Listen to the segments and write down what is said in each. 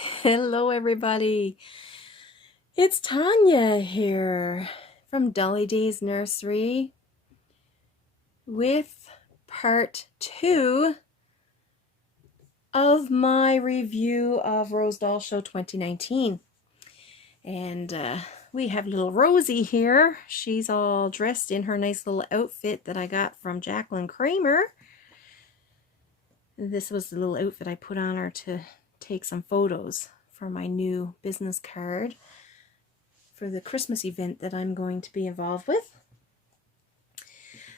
Hello, everybody. It's Tanya here from Dolly D's Nursery with part 2 of my review of Rose Doll Show 2019. And we have little Rosie here. She's all dressed in her nice little outfit that I got from Jacqueline Kramer. This was the little outfit I put on her to take some photos for my new business card for the Christmas event that I'm going to be involved with.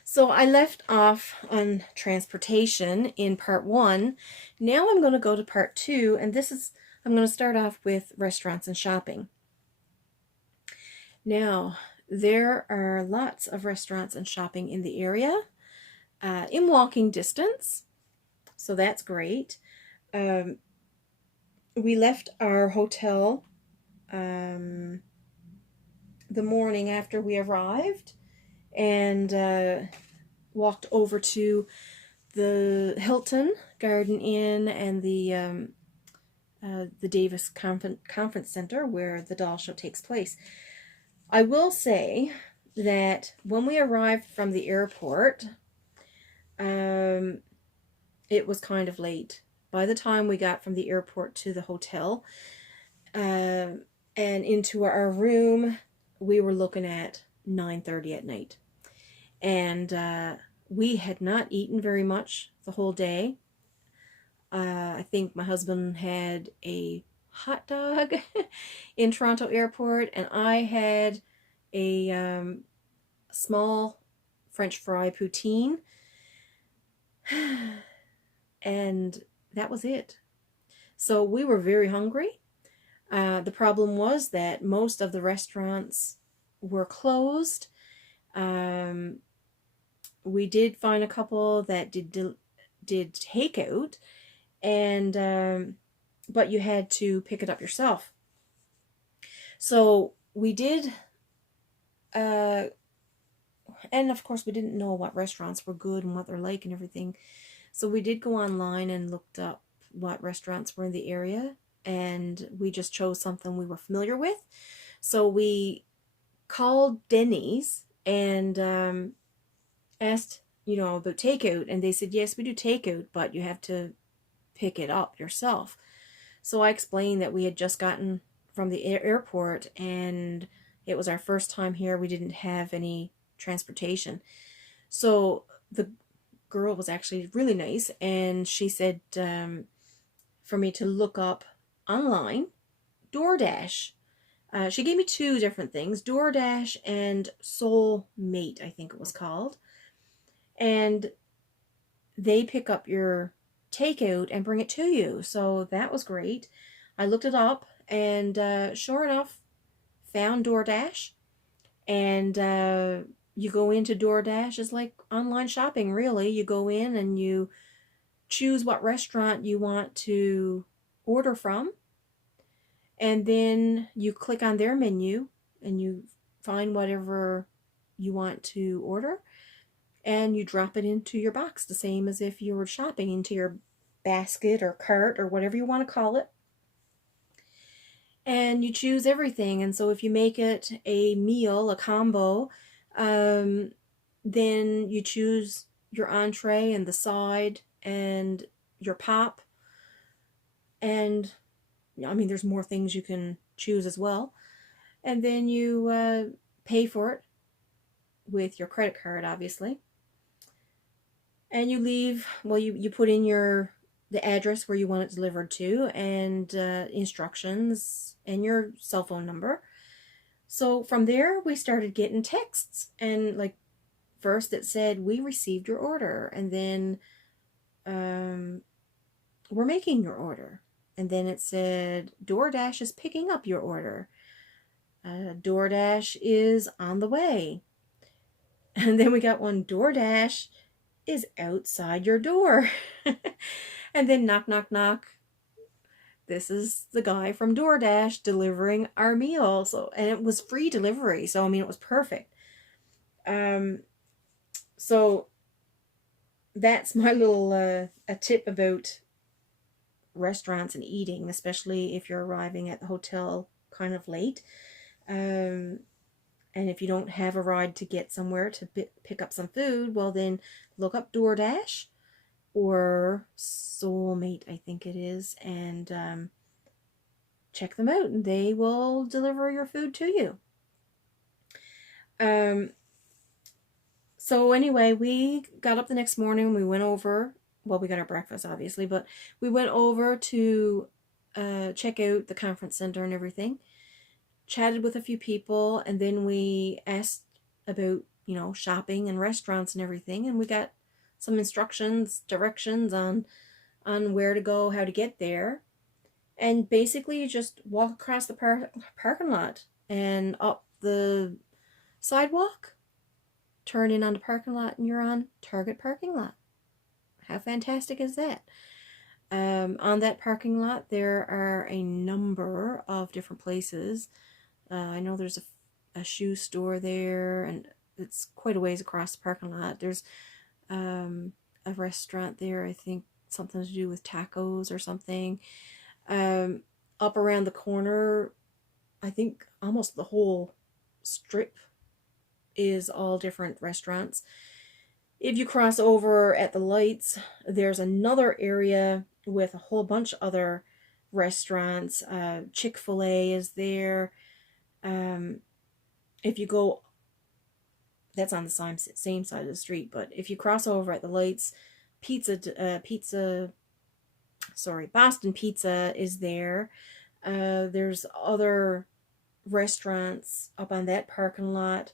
So I left off on transportation in part 1. Now I'm going to go to part 2, and I'm going to start off with restaurants and shopping. Now, there are lots of restaurants and shopping in the area, in walking distance, so that's great. We left our hotel the morning after we arrived and walked over to the Hilton Garden Inn and the Davis Conference Center where the doll show takes place. I will say that when we arrived from the airport, it was kind of late. By the time we got from the airport to the hotel and into our room, we were looking at 9:30 at night. And we had not eaten very much the whole day. I think my husband had a hot dog in Toronto Airport, and I had a small French fry poutine. And that was it. So we were very hungry. The problem was that most of the restaurants were closed. We did find a couple that did takeout, and but you had to pick it up yourself. So we did, and of course we didn't know what restaurants were good and what they're like and everything. So we did go online and looked up what restaurants were in the area, and we just chose something we were familiar with. So we called Denny's and asked, about takeout, and they said, yes, we do takeout, but you have to pick it up yourself. So I explained that we had just gotten from the airport and it was our first time here. We didn't have any transportation. So the girl was actually really nice, and she said for me to look up online DoorDash. She gave me 2 different things, DoorDash and Soulmate, I think it was called. And they pick up your takeout and bring it to you. So that was great. I looked it up, and sure enough, found DoorDash. And you go into DoorDash. It's like online shopping, really. You go in and you choose what restaurant you want to order from. And then you click on their menu and you find whatever you want to order. And you drop it into your box, the same as if you were shopping, into your basket or cart or whatever you want to call it. And you choose everything. And so if you make it a meal, a combo, then you choose your entree and the side and your pop. And I mean, there's more things you can choose as well. And then you pay for it with your credit card, obviously. And you leave, well, you put in the address where you want it delivered to, and instructions and your cell phone number. So from there, we started getting texts, and like first it said, we received your order, and then we're making your order. And then it said, DoorDash is picking up your order. DoorDash is on the way. And then we got one, DoorDash is outside your door. And then knock, knock, knock. This is the guy from DoorDash delivering our meal. So, and it was free delivery. So, I mean, it was perfect. So that's my little a tip about restaurants and eating, especially if you're arriving at the hotel kind of late. And if you don't have a ride to get somewhere to pick up some food, well then look up DoorDash or Soulmate, I think it is, and check them out, and they will deliver your food to you. So anyway, we got up the next morning. We went over. Well, we got our breakfast, obviously, but we went over to check out the conference center and everything. Chatted with a few people, and then we asked about, you know, shopping and restaurants and everything, and we got some directions on where to go, how to get there. And basically you just walk across the parking lot and up the sidewalk, turn in on the parking lot, and you're on Target parking lot. How fantastic is that? On that parking lot, there are a number of different places. I know there's a shoe store there, and it's quite a ways across the parking lot. There's a restaurant there, I think something to do with tacos or something. Up around the corner, I think almost the whole strip is all different restaurants. If you cross over at the lights, there's another area with a whole bunch of other restaurants. Chick-fil-A is there. If you go, that's on the same side of the street, but if you cross over at the lights, Boston Pizza is there. There's other restaurants up on that parking lot.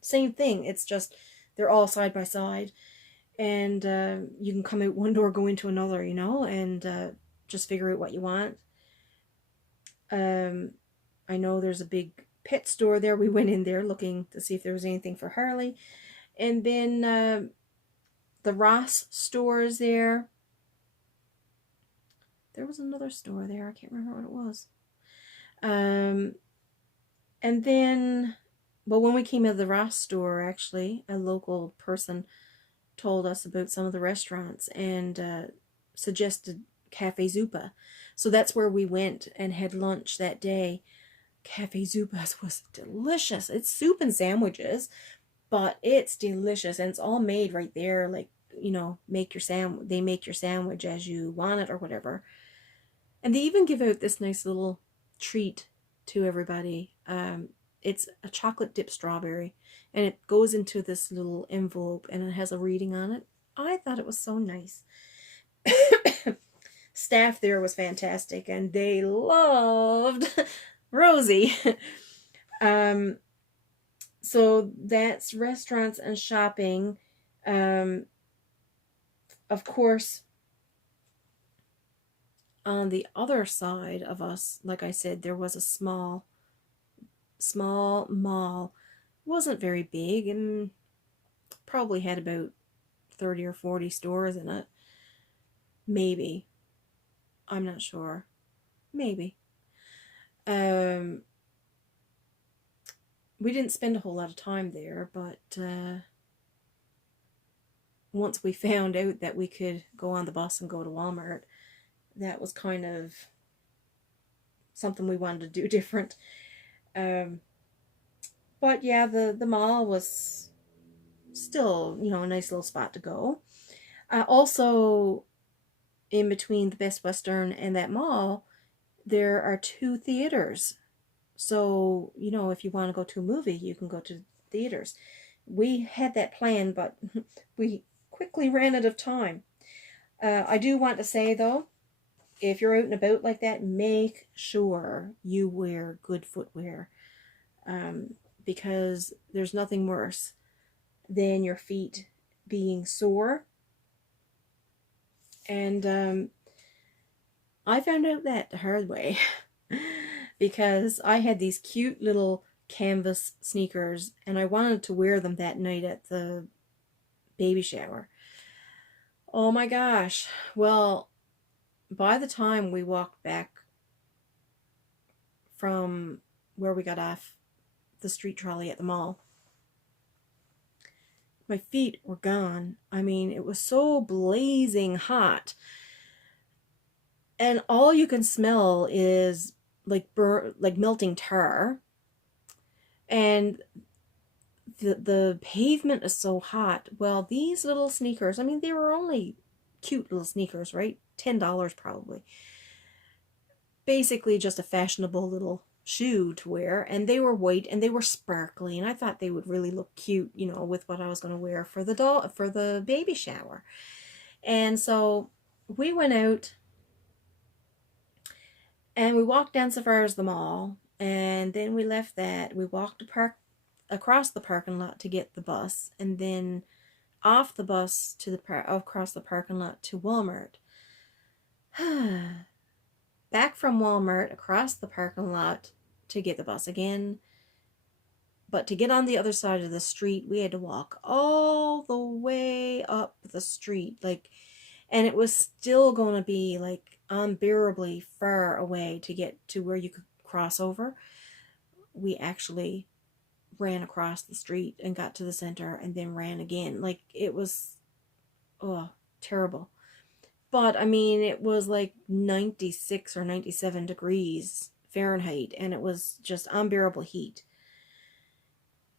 Same thing. It's just they're all side by side, and you can come out one door, go into another, you know, and just figure out what you want. I know there's a big pet store there. We went in there looking to see if there was anything for Harley, and then the Ross store is there. There was another store there. I can't remember what it was. And then, but when we came out of the Ross store, actually, a local person told us about some of the restaurants and suggested Cafe Zupa. So that's where we went and had lunch that day. Cafe Zupa's was delicious. It's soup and sandwiches, but it's delicious, and it's all made right there. Like, you know, they make your sandwich as you want it or whatever. And they even give out this nice little treat to everybody. It's a chocolate dipped strawberry, and it goes into this little envelope, and it has a reading on it. I thought it was so nice. Staff there was fantastic, and they loved Rosie. So that's restaurants and shopping. Of course, on the other side of us, like I said, there was a small mall. It wasn't very big, and probably had about 30 or 40 stores in it. Maybe. I'm not sure. Maybe. We didn't spend a whole lot of time there, but once we found out that we could go on the bus and go to Walmart, that was kind of something we wanted to do different. But yeah, the mall was still, you know, a nice little spot to go. Also, in between the Best Western and that mall, there are 2 theaters. So, you know, if you want to go to a movie, you can go to theaters. We had that plan, but we quickly ran out of time. I do want to say, though, if you're out and about like that, make sure you wear good footwear. Because there's nothing worse than your feet being sore. And I found out that the hard way. Because I had these cute little canvas sneakers, and I wanted to wear them that night at the baby shower. Oh my gosh. Well, by the time we walked back from where we got off the street trolley at the mall, my feet were gone. I mean, it was so blazing hot. and all you can smell is like like melting tar, and the pavement is so hot. Well, these little sneakers, I mean, they were only cute little sneakers, right? $10 probably. Basically just a fashionable little shoe to wear, and they were white and they were sparkly, and I thought they would really look cute, you know, with what I was going to wear for the baby shower. And so we went out and we walked down so far as the mall, and then we left that. We walked across the parking lot to get the bus, and then off the bus to across the parking lot to Walmart. Back from Walmart across the parking lot to get the bus again. But to get on the other side of the street, we had to walk all the way up the street. Like, and it was still going to be like unbearably far away to get to where you could cross over. We actually ran across the street and got to the center and then ran again. Like, it was, oh, terrible. But I mean, it was like 96 or 97 degrees Fahrenheit, and it was just unbearable heat.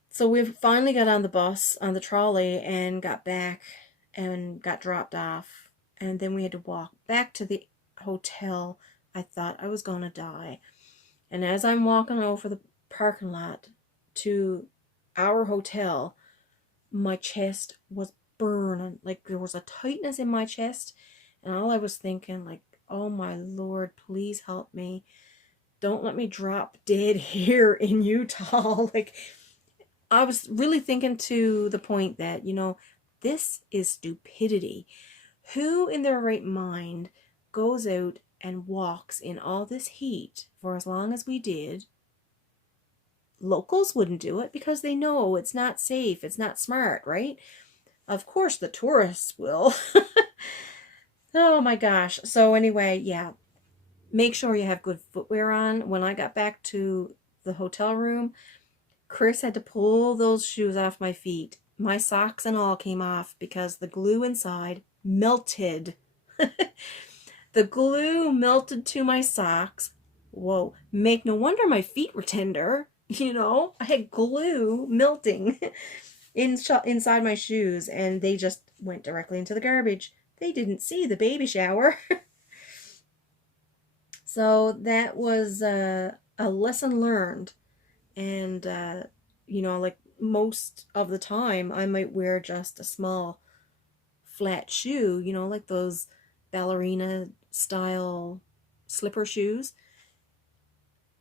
So we finally got on the bus, on the trolley, and got back and got dropped off. And then we had to walk back to the hotel. I thought I was going to die. And as I'm walking over the parking lot to our hotel, my chest was burning. Like, there was a tightness in my chest. And all I was thinking, like, oh my Lord, please help me. Don't let me drop dead here in Utah. Like, I was really thinking to the point that, you know, this is stupidity. Who in their right mind goes out and walks in all this heat for as long as we did? Locals wouldn't do it because they know it's not safe, it's not smart, right? Of course the tourists will. Oh my gosh. So anyway, yeah, make sure you have good footwear on. When I got back to the hotel room, Chris had to pull those shoes off my feet. My socks and all came off because the glue inside melted. The glue melted to my socks. Whoa, make no wonder my feet were tender. You know, I had glue melting inside my shoes, and they just went directly into the garbage. They didn't see the baby shower. So that was a lesson learned. And, you know, like most of the time, I might wear just a small flat shoe, you know, like those ballerina style slipper shoes.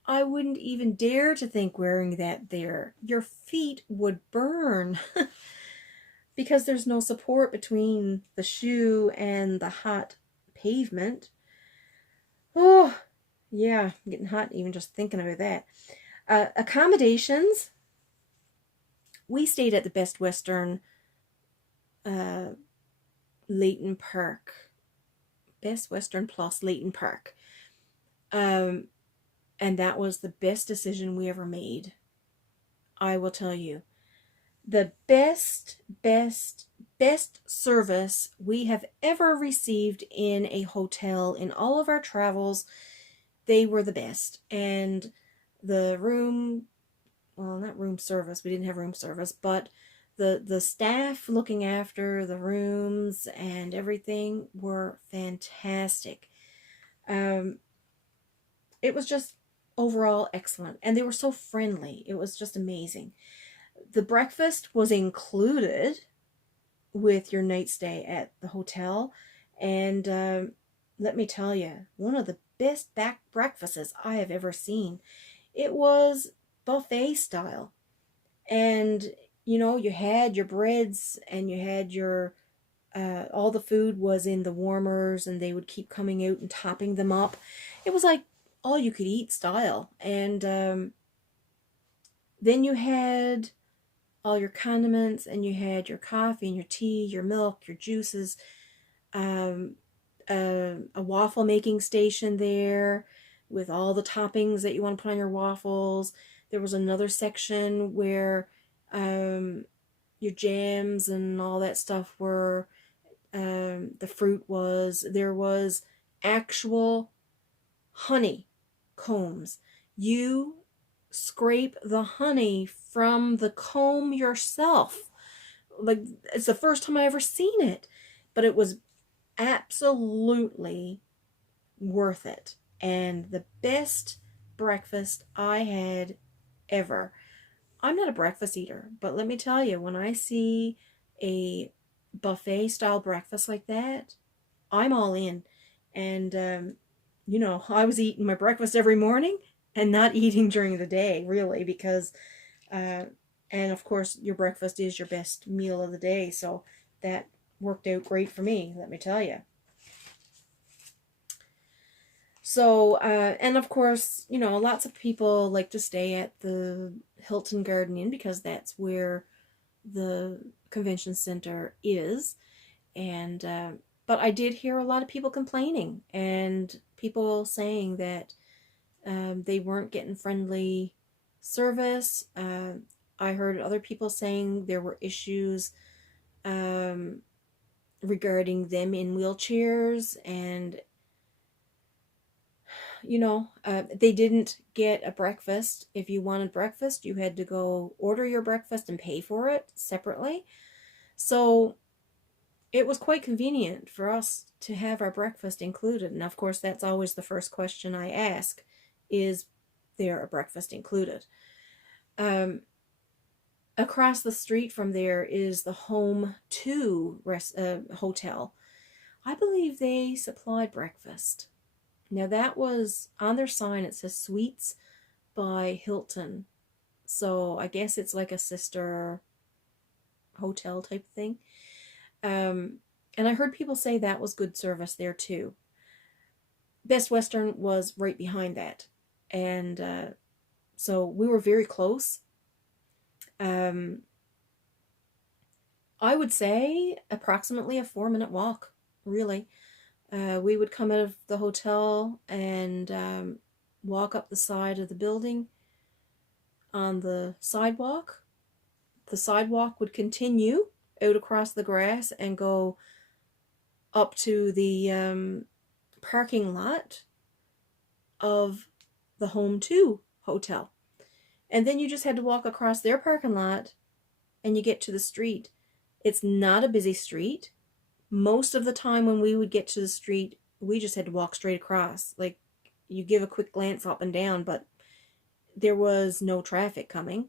I wouldn't even dare to think wearing that there. Your feet would burn because there's no support between the shoe and the hot pavement. Oh, yeah, I'm getting hot even just thinking about that. Accommodations. We stayed at the Best Western uh, Leighton Park. Best Western plus Leighton Park. And that was the best decision we ever made. I will tell you. The best service we have ever received in a hotel in all of our travels. They were the best. And the room, well, not room service, we didn't have room service, but the staff looking after the rooms and everything were fantastic. It was just overall excellent, and they were so friendly. It was just amazing. The breakfast was included with your night stay at the hotel, and let me tell you, one of the best breakfasts I have ever seen. It was buffet style, and you know, you had your breads and you had your all the food was in the warmers, and they would keep coming out and topping them up. It was like all you could eat style. And then you had all your condiments, and you had your coffee and your tea, your milk, your juices, um, a waffle making station there with all the toppings that you want to put on your waffles. There was another section where your jams and all that stuff were, the fruit was, there was actual honey combs. You scrape the honey from the comb yourself. Like, it's the first time I ever seen it, but it was absolutely worth it. And the best breakfast I had ever. I'm not a breakfast eater, but let me tell you, when I see a buffet style breakfast like that, I'm all in. And, I was eating my breakfast every morning and not eating during the day, really, because, uh, and of course, your breakfast is your best meal of the day. So that worked out great for me, let me tell you. So, and of course, lots of people like to stay at the Hilton Garden Inn because that's where the convention center is. And, but I did hear a lot of people complaining and people saying that they weren't getting friendly service. I heard other people saying there were issues um, regarding them in wheelchairs, and they didn't get a breakfast. If you wanted breakfast, you had to go order your breakfast and pay for it separately. So it was quite convenient for us to have our breakfast included. And of course, that's always the first question I ask: is there a breakfast included? Across the street from there is the Home2 hotel. I believe they supplied breakfast. Now, that was on their sign. It says Suites by Hilton. So I guess it's like a sister hotel type thing. And I heard people say that was good service there too. Best Western was right behind that. And so we were very close. I would say approximately a 4-minute walk, really. We would come out of the hotel and walk up the side of the building on the sidewalk. The sidewalk would continue out across the grass and go up to the parking lot of the Home2 hotel. And then you just had to walk across their parking lot and you get to the street. It's not a busy street. Most of the time when we would get to the street, we just had to walk straight across. Like, you give a quick glance up and down, but there was no traffic coming.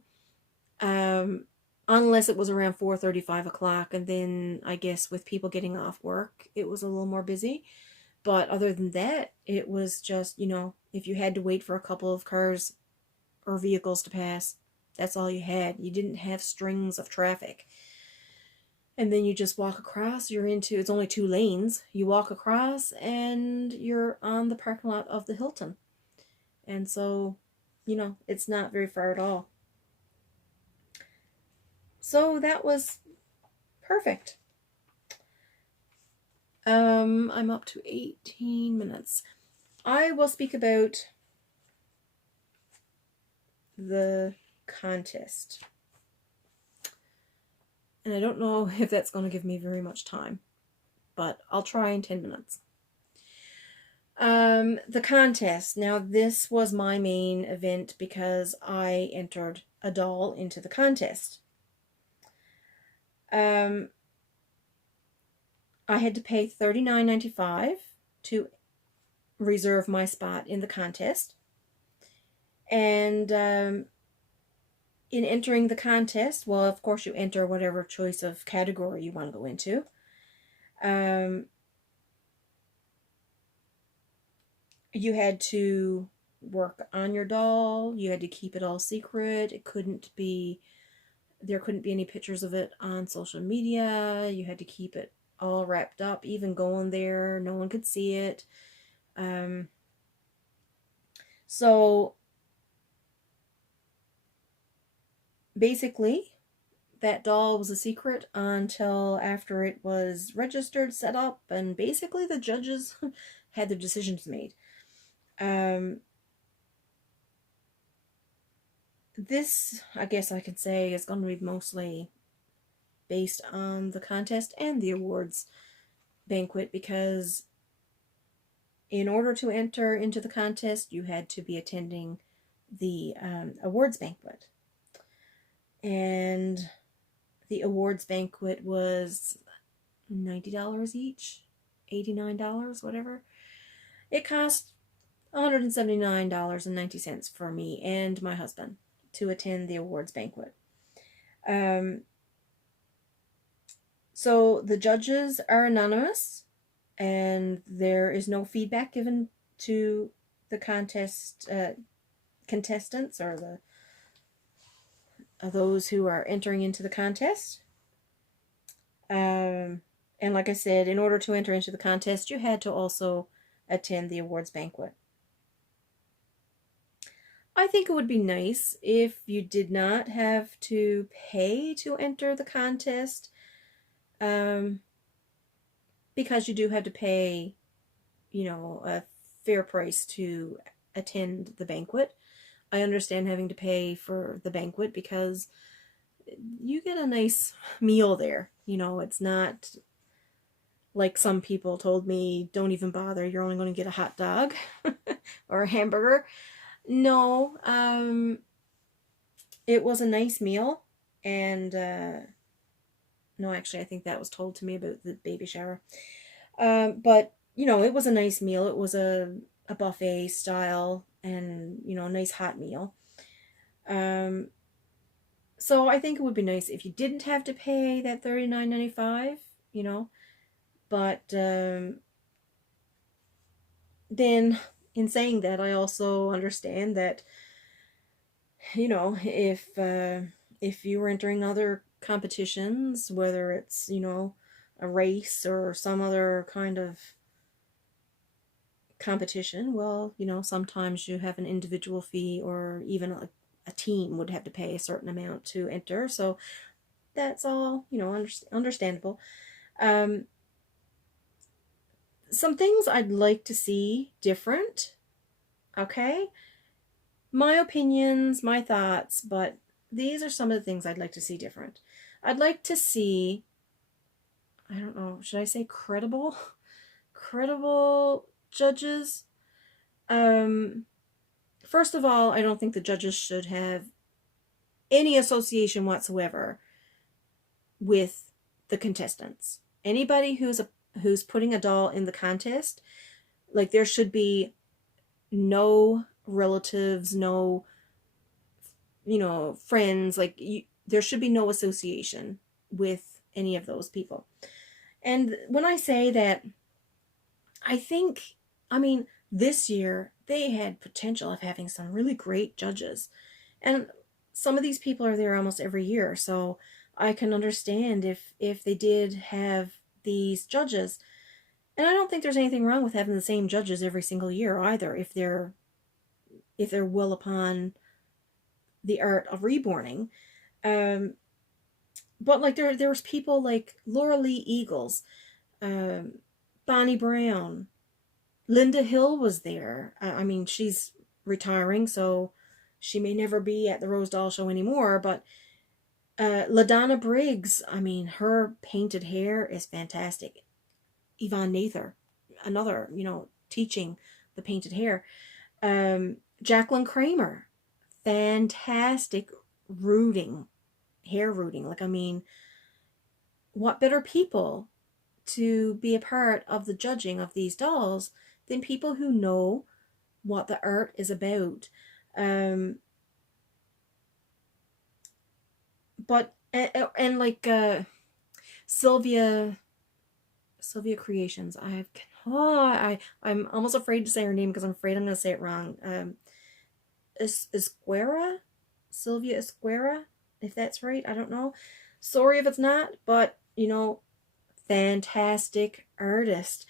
Unless it was around 4:30, 5 o'clock, and then I guess with people getting off work, it was a little more busy. But other than that, it was just, if you had to wait for a couple of cars or vehicles to pass, that's all you had. You didn't have strings of traffic. And then you just walk across, it's only 2 lanes. You walk across and you're on the parking lot of the Hilton. And so, it's not very far at all. So that was perfect. I'm up to 18 minutes. I will speak about the contest. And I don't know if that's going to give me very much time, but I'll try in 10 minutes. The contest. Now, this was my main event because I entered a doll into the contest. I had to pay $39.95 to reserve my spot in the contest. And in entering the contest, well, of course, you enter whatever choice of category you want to go into. You had to work on your doll. You had to keep it all secret. There couldn't be any pictures of it on social media. You had to keep it all wrapped up, even going there. No one could see it. So basically, that doll was a secret until after it was registered, set up, and basically the judges had their decisions made. This, I guess I could say, is going to be mostly based on the contest and the awards banquet, because in order to enter into the contest, you had to be attending the awards banquet. And the awards banquet was $90 each, $89, whatever. It cost $179.90 for me and my husband to attend the awards banquet. So the judges are anonymous, and there is no feedback given to the contestants, or those who are entering into the contest. And like I said, in order to enter into the contest, you had to also attend the awards banquet. I think it would be nice if you did not have to pay to enter the contest, because you do have to pay, a fair price to attend the banquet. I understand having to pay for the banquet because you get a nice meal there. It's not like some people told me, don't even bother, you're only going to get a hot dog or a hamburger. No, it was a nice meal, and no, actually, I think that was told to me about the baby shower. But it was a nice meal. It was a buffet style, and a nice hot meal. So I think it would be nice if you didn't have to pay that $39.95. But then, in saying that, I also understand that if you were entering other competitions, whether it's a race or some other kind of competition, well, sometimes you have an individual fee, or even a team would have to pay a certain amount to enter. So that's all understandable. Some things I'd like to see different. Okay, my opinions, my thoughts, but these are some of the things I'd like to see different. I'd like to see, I don't know, should I say credible judges? First of all, I don't think the judges should have any association whatsoever with the contestants. Anybody who's putting a doll in the contest, like, there should be no relatives, no friends, like, there should be no association with any of those people. And when I say that, I mean, this year they had potential of having some really great judges, and some of these people are there almost every year, so I can understand if they did have these judges. And I don't think there's anything wrong with having the same judges every single year either, if they're well upon the art of reborning. But like there was people like Laura Lee Eagles, Bonnie Brown, Linda Hill was there. I mean, she's retiring, so she may never be at the Rose Doll Show anymore, but LaDonna Briggs, I mean, her painted hair is fantastic. Yvonne Nather, another, teaching the painted hair. Jacqueline Kramer, fantastic hair rooting. Like, I mean, what better people to be a part of the judging of these dolls than people who know what the art is about. But and like Sylvia Creations. I'm almost afraid to say her name because I'm afraid I'm going to say it wrong. Esquera, Sylvia Esquera, if that's right. I don't know. Sorry if it's not, but fantastic artist.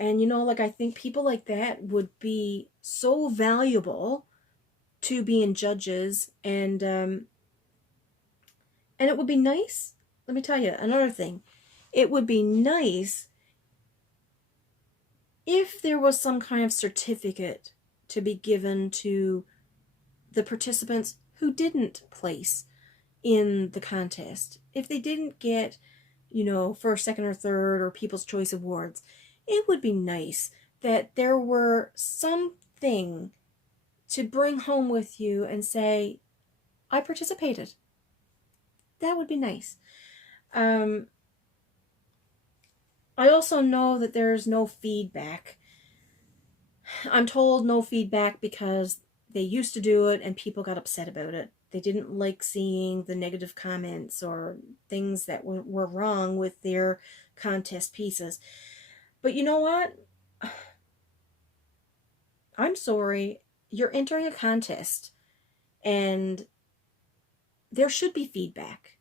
And like, I think people like that would be so valuable to being judges, and it would be nice. Let me tell you another thing. It would be nice if there was some kind of certificate to be given to the participants who didn't place in the contest. If they didn't get, first, second, or third, or People's Choice Awards, it would be nice that there were something to bring home with you and say, I participated. That would be nice. I also know that there's no feedback. I'm told no feedback because they used to do it and people got upset about it. They didn't like seeing the negative comments or things that were wrong with their contest pieces. But you know what? I'm sorry. You're entering a contest and there should be feedback.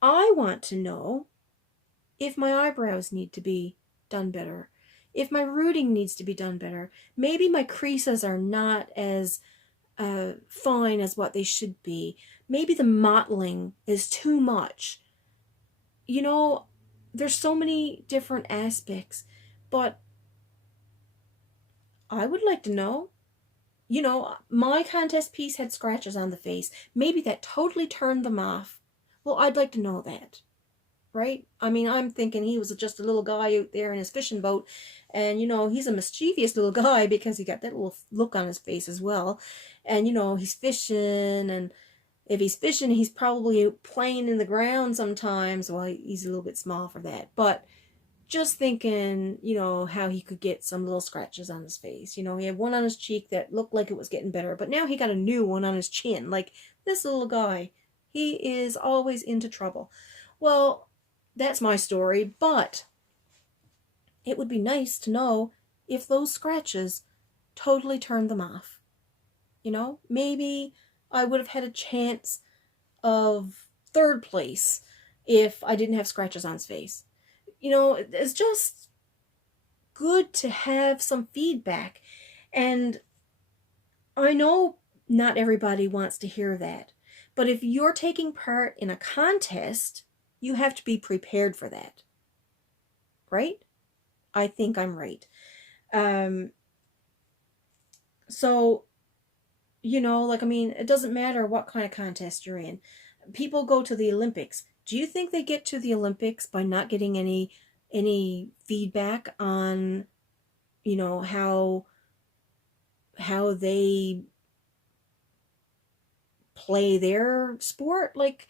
I want to know if my eyebrows need to be done better, if my rooting needs to be done better. Maybe my creases are not as fine as what they should be. Maybe the mottling is too much. You know, there's so many different aspects, but I would like to know. You know, my contest piece had scratches on the face. Maybe that totally turned them off. Well, I'd like to know that. Right? I mean, I'm thinking he was just a little guy out there in his fishing boat, and you know, he's a mischievous little guy because he got that little look on his face as well. And you know, he's fishing, and if he's fishing, he's probably playing in the ground sometimes. Well, he's a little bit small for that, but just thinking, you know, how he could get some little scratches on his face. You know, he had one on his cheek that looked like it was getting better, but now he got a new one on his chin. Like, this little guy, he is always into trouble. Well, that's my story, but it would be nice to know if those scratches totally turned them off. You know, maybe I would have had a chance of third place if I didn't have scratches on his face. You know, it's just good to have some feedback. And I know not everybody wants to hear that. But if you're taking part in a contest, you have to be prepared for that. Right? I think I'm right. So, you know, like, I mean, it doesn't matter what kind of contest you're in. People go to the Olympics. Do you think they get to the Olympics by not getting any feedback on, you know, how they play their sport? Like,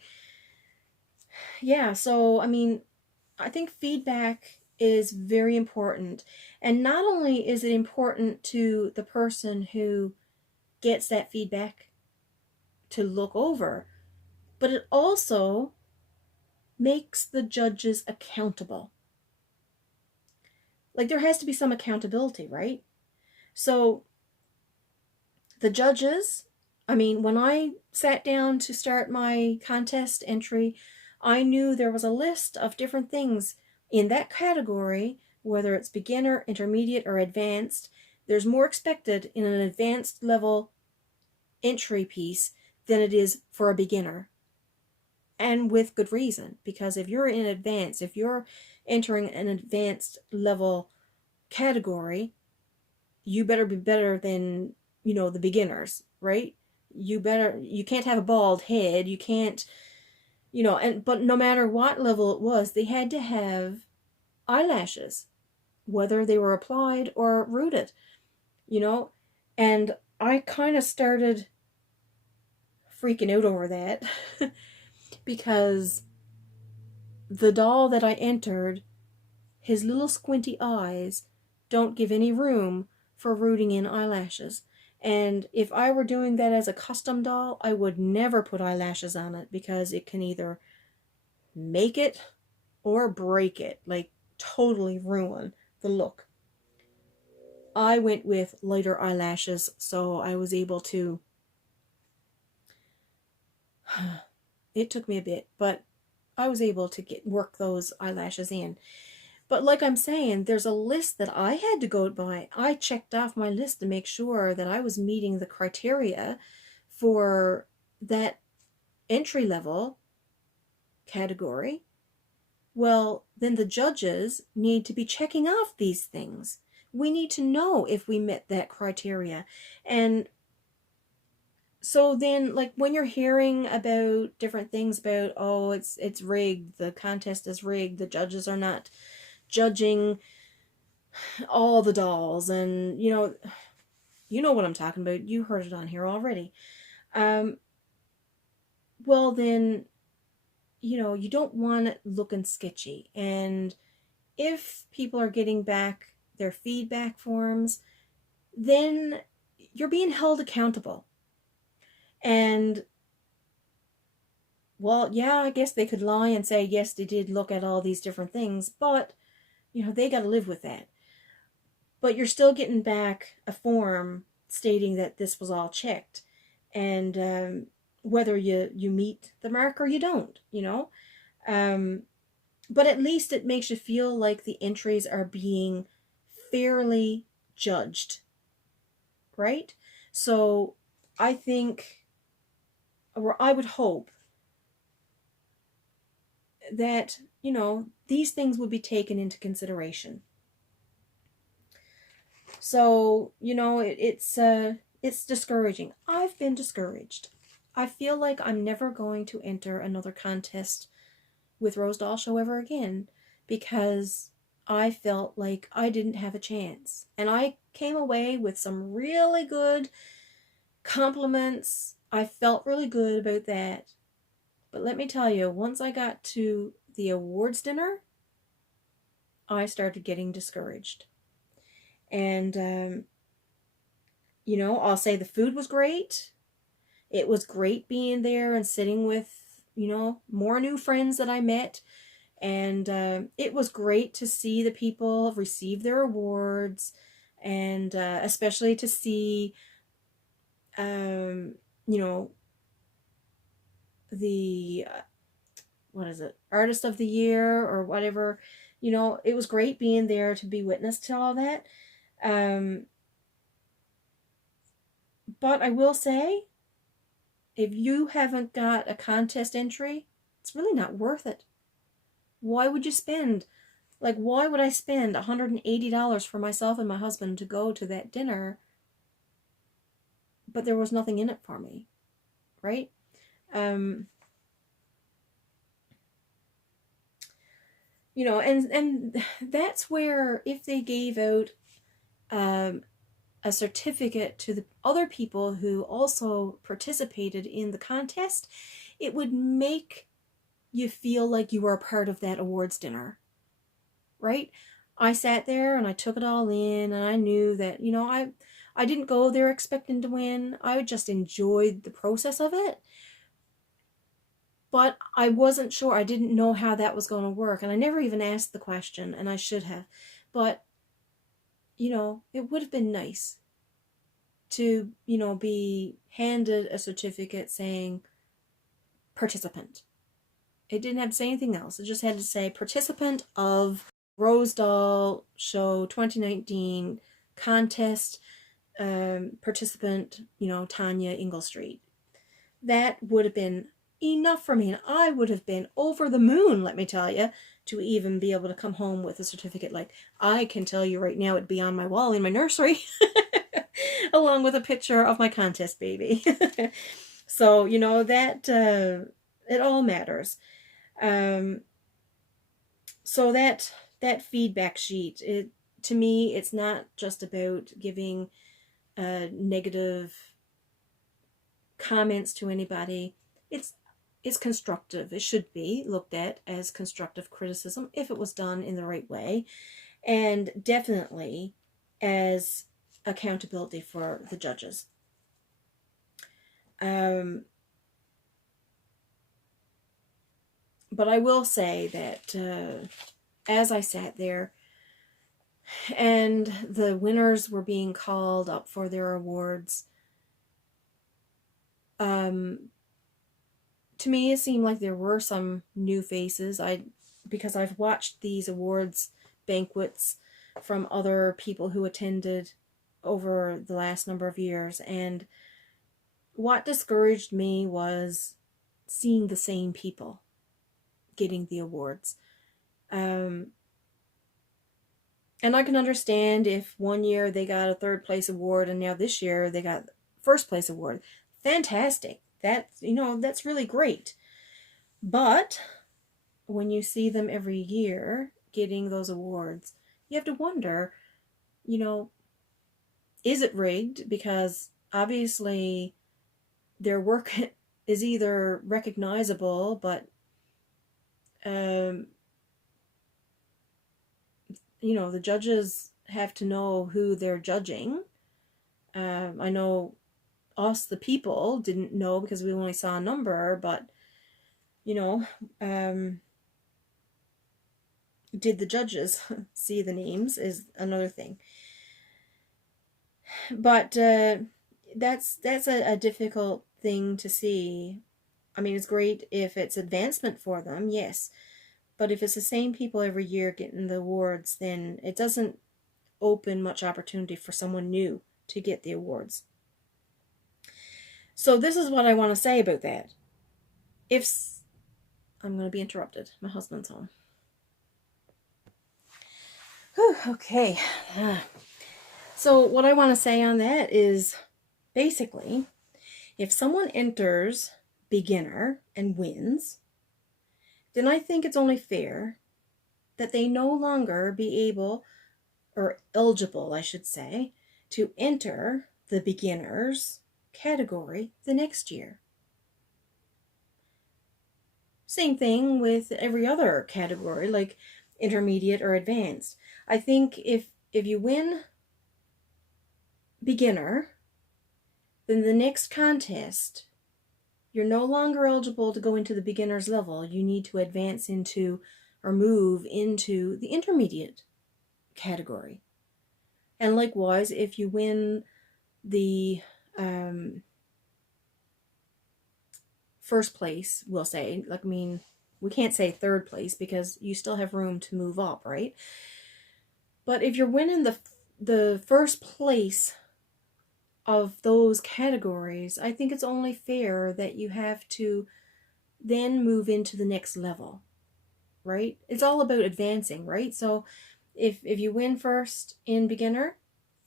yeah, so I mean, I think feedback is very important. And not only is it important to the person who gets that feedback to look over, but it also makes the judges accountable. Like, there has to be some accountability, right? So the judges, I mean, when I sat down to start my contest entry, I knew there was a list of different things in that category, whether it's beginner, intermediate, or advanced. There's more expected in an advanced level entry piece than it is for a beginner. And with good reason, because if you're in advanced, if you're entering an advanced level category, you better be better than, you know, the beginners, right? You can't have a bald head, you can't, you know, but no matter what level it was, they had to have eyelashes, whether they were applied or rooted, you know. And I kind of started freaking out over that because the doll that I entered, his little squinty eyes don't give any room for rooting in eyelashes. And if I were doing that as a custom doll, I would never put eyelashes on it because it can either make it or break it, like totally ruin the look. I went with lighter eyelashes, so I was able to, it took me a bit, but I was able to work those eyelashes in. But like I'm saying, there's a list that I had to go by. I checked off my list to make sure that I was meeting the criteria for that entry level category. Well, then the judges need to be checking off these things. We need to know if we met that criteria. And so then, like, when you're hearing about different things about, oh, it's rigged, the contest is rigged, the judges are not judging all the dolls, and you know what I'm talking about. You heard it on here already. Um, well then, you don't want it looking sketchy. And if people are getting back their feedback forms, then you're being held accountable. And well, yeah, I guess they could lie and say, yes, they did look at all these different things, but they got to live with that. But you're still getting back a form stating that this was all checked, and whether you meet the mark or you don't. Um, but at least it makes you feel like the entries are being fairly judged, right? So I think, or I would hope, that these things would be taken into consideration. So it's discouraging. I've been discouraged. I feel like I'm never going to enter another contest with Rose Doll Show ever again, because I felt like I didn't have a chance. And I came away with some really good compliments. I felt really good about that. But let me tell you, once I got to the awards dinner, I started getting discouraged. And, I'll say the food was great. It was great being there and sitting with, more new friends that I met. And it was great to see the people receive their awards, and especially to see, um, you know, the, what is it, Artist of the Year or whatever. It was great being there to be witness to all that. Um, but I will say, if you haven't got a contest entry, it's really not worth it. Why would you spend, why would I spend $180 for myself and my husband to go to that dinner, but there was nothing in it for me, right? Um, and that's where, if they gave out um, a certificate to the other people who also participated in the contest, it would make you feel like you were a part of that awards dinner, right? I sat there and I took it all in, and I knew that, I didn't go there expecting to win. I just enjoyed the process of it. But I wasn't sure. I didn't know how that was going to work. And I never even asked the question, and I should have. But, it would have been nice to, be handed a certificate saying participant. It didn't have to say anything else. It just had to say participant of Rose Doll Show 2019 contest, participant, Tanya Inglestreet. That would have been enough for me, and I would have been over the moon, let me tell you, to even be able to come home with a certificate. Like, I can tell you right now, it'd be on my wall in my nursery, along with a picture of my contest baby. So, that, it all matters. So that feedback sheet, to me, it's not just about giving negative comments to anybody. It's constructive. It should be looked at as constructive criticism if it was done in the right way, and definitely as accountability for the judges. But I will say that as I sat there and the winners were being called up for their awards, to me it seemed like there were some new faces. Because I've watched these awards banquets from other people who attended over the last number of years, and what discouraged me was seeing the same people getting the awards. And I can understand if one year they got a third place award and now this year they got first place award. Fantastic. That's really great. But when you see them every year getting those awards, you have to wonder, you know, is it rigged? Because obviously their work is either recognizable, but um, the judges have to know who they're judging. I know us, the people, didn't know because we only saw a number, but you know, um, did the judges see the names is another thing. But that's a difficult thing to see. I mean, it's great if it's advancement for them, yes. But if it's the same people every year getting the awards, then it doesn't open much opportunity for someone new to get the awards. So this is what I want to say about that. If I'm going to be interrupted. My husband's home. Whew, okay. So what I want to say on that is basically, if someone enters beginner and wins, then I think it's only fair that they no longer be able, or eligible, I should say, to enter the beginners category the next year. Same thing with every other category, like intermediate or advanced. I think if you win beginner, then the next contest, you're no longer eligible to go into the beginner's level. You need to advance into or move into the intermediate category. And likewise, if you win the first place, we'll say, like, I mean, we can't say third place because you still have room to move up, right? But if you're winning the first place of those categories, I think it's only fair that you have to then move into the next level, right? It's all about advancing, right? So if you win first in beginner,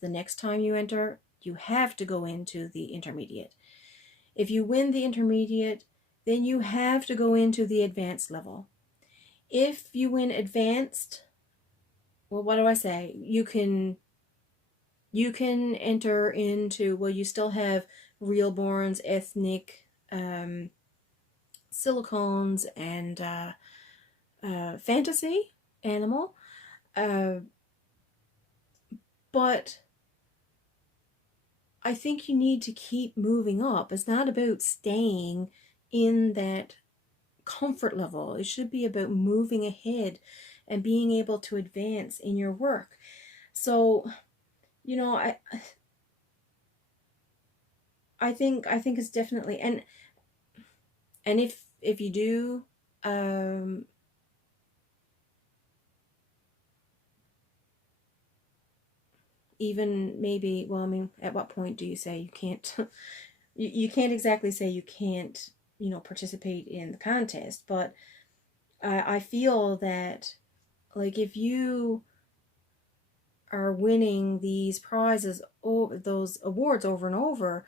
the next time you enter, you have to go into the intermediate. If you win the intermediate, then you have to go into the advanced level. If you win advanced, well, what do I say? You can enter into, well, you still have real borns, ethnic, silicones, and fantasy animal. But I think you need to keep moving up. It's not about staying in that comfort level. It should be about moving ahead and being able to advance in your work. So, I think it's definitely, and if you do even maybe, well, I mean, at what point do you say you can't you can't exactly say you can't participate in the contest, but I feel that, like, if you are winning these prizes, over those awards over and over,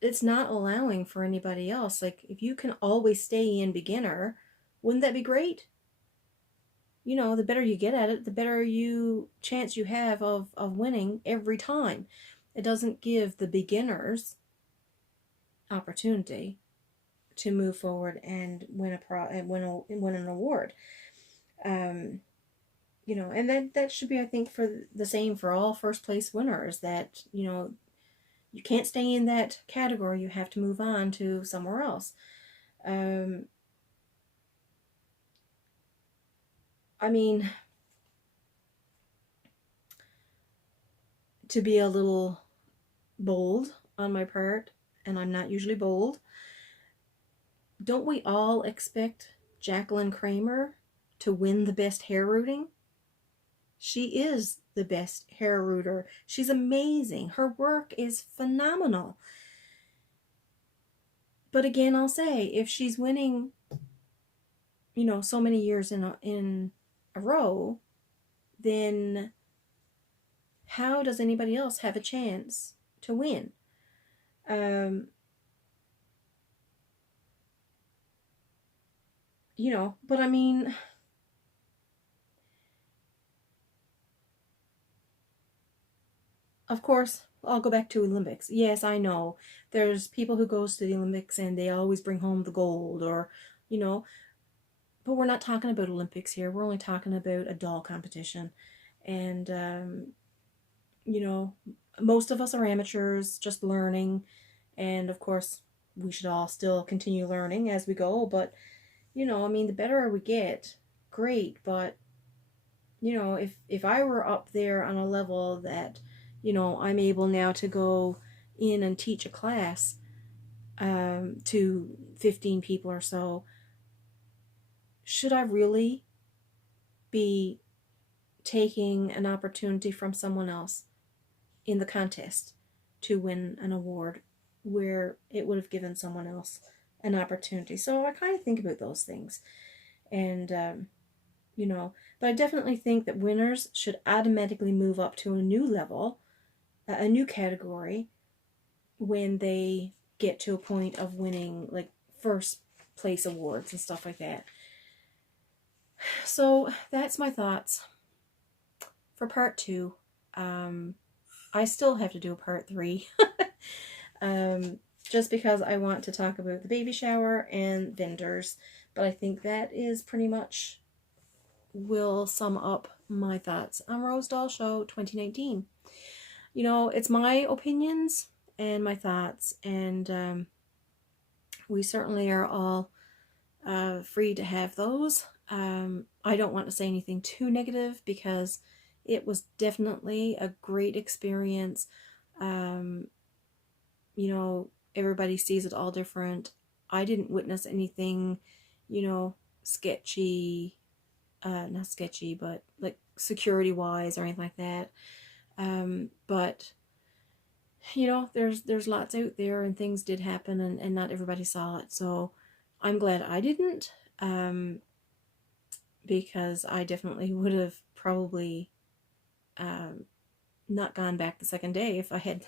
it's not allowing for anybody else. Like, if you can always stay in beginner, wouldn't that be great? The better you get at it, the better chance you have of winning every time. It doesn't give the beginners opportunity to move forward and win an award. And that should be, I think, for the same for all first place winners, that you can't stay in that category, you have to move on to somewhere else. I mean, to be a little bold on my part, and I'm not usually bold, don't we all expect Jacqueline Kramer to win the best hair rooting? She is the best hair rooter. She's amazing. Her work is phenomenal. But again, I'll say, if she's winning, so many years in a row, then how does anybody else have a chance to win? But I mean, of course, I'll go back to Olympics. Yes, I know. There's people who goes to the Olympics and they always bring home the gold, or, you know, but we're not talking about Olympics here. We're only talking about a doll competition. And, you know, most of us are amateurs, just learning. And of course, we should all still continue learning as we go. But, you know, I mean, the better we get, great. But, you know, if I were up there on a level that, you know, I'm able now to go in and teach a class to 15 people or so, should I really be taking an opportunity from someone else in the contest to win an award where it would have given someone else an opportunity? So I kind of think about those things. And, you know, but I definitely think that winners should automatically move up to a new level, a new category, when they get to a point of winning like first place awards and stuff like that. So that's my thoughts for part 2. I still have to do a part 3. Just because I want to talk about the baby shower and vendors. But I think that is pretty much will sum up my thoughts on Rose Doll Show 2019. You know, it's my opinions and my thoughts, and we certainly are all free to have those. I don't want to say anything too negative because it was definitely a great experience. You know, everybody sees it all different. I didn't witness anything, you know, sketchy, not sketchy, but like security wise or anything like that. But you know, there's lots out there and things did happen, and not everybody saw it. So I'm glad I didn't, because I definitely would have probably not gone back the second day if I had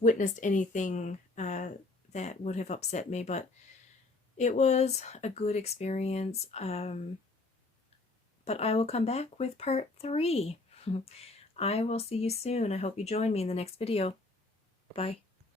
witnessed anything that would have upset me. But it was a good experience. But I will come back with part 3. I will see you soon. I hope you join me in the next video. Bye.